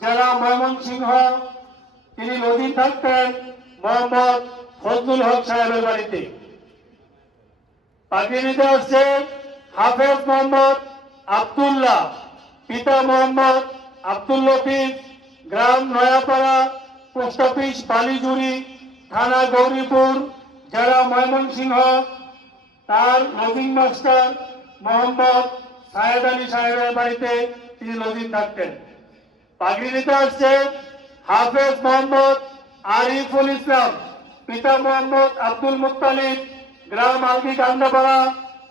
জেলা ময়মনসিংহ, তিনি নদীন থাকতেন মোহাম্মদ ফজলুল হক সাহেবের বাড়িতে। পাঠিয়ে নিতে আসছে হাফেজ মোহাম্মদ আব্দুল্লাহ, পিতা মোহাম্মদ আব্দুল লতিফ, গ্রাম নয়াপাড়া, পোস্ট অফিস বালিজুড়ি, থানা গৌরীপুর, জেলা ময়মনসিংহ। তার লজিং মাস্টার মোহাম্মদ সায়েদ আলী সাহেবের বাড়িতে তিনি লজিং থাকতেন। পাগড়ি নিতে আসছে হাফেজ মোহাম্মদ আরিফুল ইসলাম, পিতা মোহাম্মদ আব্দুল মুত্তালিব, গ্রাম আলগি কান্দাপাড়া,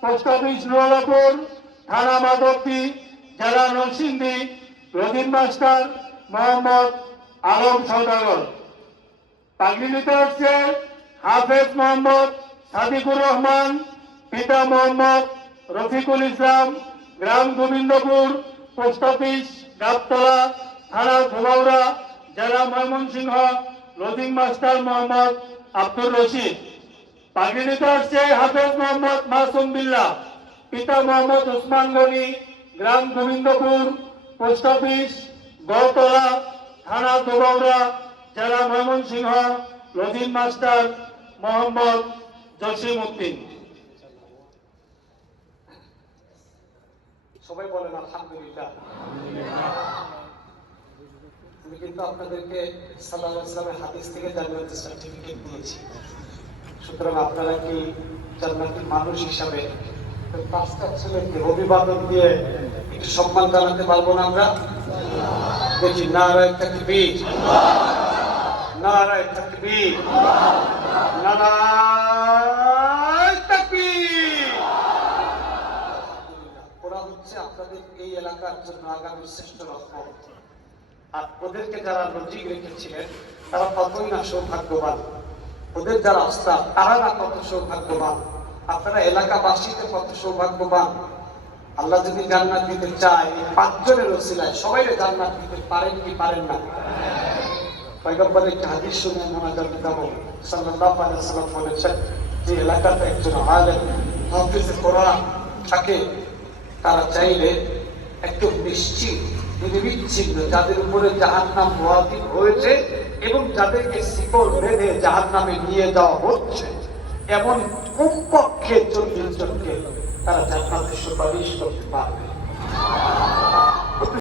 পোস্ট অফিস নুরালাপুর, থানা মাধবদী, জেলা নরসিংদী। Lodging master Mohammad Alam Saudagar. পাগড়ি নিতে আসছে হাফেজ মোহাম্মদ সাদিকুর রহমান, পিতা মোহাম্মদ রফিকুল ইসলাম, গ্রাম গোবিন্দপুর, পোস্ট অফিস গাবতলা, থানা ধুবাউড়া, জেলা ময়মনসিংহ। Lodging master Mohammad Abdur Rashid. পাগড়ি নিতে আসছে হাফেজ মোহাম্মদ মাসুম বিল্লাহ, পিতা মোহাম্মদ ওসমান গনি, গ্রাম গোবিন্দপুর, পোস্ট অফিস গৌতলা, থানা ধুবাউড়া, জেলা ময়মনসিংহ। Lodging master Mohammad Jasim Uddin. সবাই বলেন আলহামদুলিল্লাহ। আমি কিন্তু আপনাদেরকে সাল্লাল্লাহু আলাইহি ওয়াসাল্লামের হাদিস থেকে জান্নাতের সার্টিফিকেট দিয়েছি। সুতরাং আপনারা কি জান্নাতের মানুষ হিসাবে পাঁচটা ছেলেকে অভিবাদন দিয়ে একটু সম্মান জানাতে পারবো না আমরা? দেখি নারায়ে তাকবীর, নারায়ে তাকবীর, নারায়ে তাকবীর। ওরা হচ্ছে আপনাদের এই এলাকার জন্য আগামী শ্রেষ্ঠ রহমত। আর ওদেরকে যারা লজিক রেখেছিলেন তারা কতই না সৌভাগ্যবান, ওদের যারা আস্থা তারা না কত সৌভাগ্যবান। আপনারা এলাকাবাসীতে কত সৌভাগ্যবান। আল্লাহ যদি জান্নাত দিতে চায় পাঁচজনের ওসিলায় সবাইকে জান্নাত দিতে পারেন কি পারেন না? পয়গম্বরের একটা হাদিস শুনে মোনাজাত দেব সাল্লাল্লাহু আলাইহি ওয়াসাল্লাম বলেছেন যে এলাকাতে একজন আলেম হাফেজে কোরআন থাকে, তারা চাইলে একদম নিশ্চিত নির্বিচ্ছিন্ন যাদের উপরে জাহান্নাম ওয়াজিব হয়েছে এবং যাদেরকে শিকল বেঁধে জাহান্নামে নিয়ে যাওয়া হচ্ছে এমন কমপক্ষে 40 জনকে তারা জান্নাতে সুপারিশ করতে পারবে।